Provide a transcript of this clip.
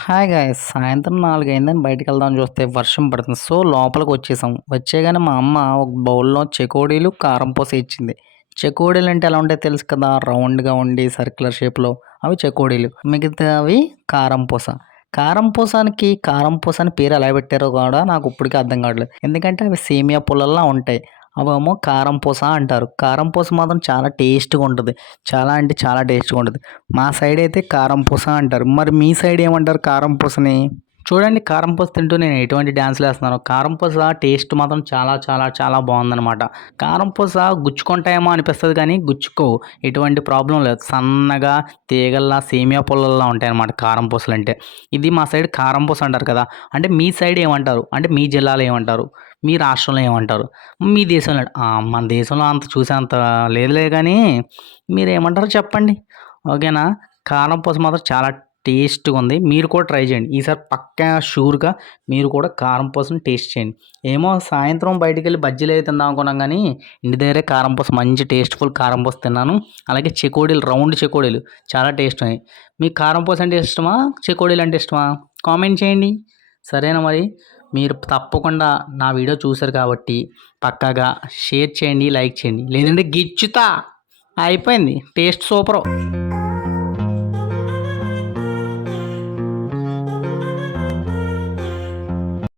Hi guys! సాయంత్రం 4 అయిందని బయటికెళ్దామని చూస్తే వర్షం పడుతుంది. సో, లోపలికి వచ్చేసాం. వచ్చేగానే మా అమ్మ ఒక బౌల్‌లో చెకోడీలు, కారం పూస ఇచ్చింది. చెకోడీలంటే ఎలా ఉంటాయో తెలుసు కదా! రౌండ్‌గా ఉండి సర్క్యులర్ షేప్‌లో అవి చెకోడీలు. మిగతావి కారం పూస. కారం పూస అని పేరు ఎలా పెట్టారో కూడా నాకు ఇప్పటికి అర్థం కావట్లేదు. ఎందుకంటే అవి సేమియా పుల్లల్లా ఉంటాయి. అవేమో కారం పూస అంటారు. కారం పూస మాత్రం చాలా టేస్ట్‌గా ఉంటది. చాలా అంటే చాలా టేస్ట్‌గా ఉంటది. మా సైడ్ అయితే కారం పూస అంటారు. మరి మీ సైడ్ ఏమంటారు కారం పూసని? చూడండి కారం పూస తింటూ నేను ఎటువంటి డాన్స్‌లు ఏస్తున్నానో. కారం పూస టేస్ట్ మాత్రం చాలా చాలా చాలా బావుందనమాట. కారం పూస గుచ్చుకుంటాయేమో అనిపిస్తది కానీ గుచ్చుకోవు. ఎటువంటి ప్రాబ్లమ్ లేదు. సన్నగా తీగల్లా సేమియా పుల్లల్లా ఉంటాయన్నమాట కారం పూసలంటే. ఇది మా సైడ్ కారం పూస అంటారు కదా! అంటే మీ సైడ్ ఏమంటారు? అంటే మీ జిల్లాలో ఏమంటారు? మీ రాష్ట్రంలో ఏమంటారు? మీ దేశంలో మన దేశంలో అంత చూసేంత లేదులే గానీ మీరేమంటారో చెప్పండి. ఓకేనా? కారం పూస మాత్రం చాలా టేస్ట్‌గా ఉంది. మీరు కూడా ట్రై చేయండి. ఈసారి పక్కా షూర్‌గా మీరు కూడా కారం పూసని టేస్ట్ చేయండి. ఏమో సాయంత్రం బయటికెళ్ళి బజ్జీలవి తిందాం అనుకున్నాం గానీ, ఇంటి దగ్గరే కారం పూస మంచి టేస్ట్‌ఫుల్ కారం పూస తిన్నాను. అలాగే చెకోడీలు రౌండ్ చెకోడీలు చాలా టేస్ట్ ఉన్నాయి. మీకు కారం పూస అంటే ఇష్టమా? చెకోడీలు అంటే ఇష్టమా? కామెంట్ చేయండి. సరేనా మరి? మీరు తప్పకుండా నా వీడియో చూసారు కాబట్టి పక్కాగా షేర్ చేయండి, లైక్ చేయండి. లేదంటే గిచ్చుతా! అయిపోయింది. Taste super.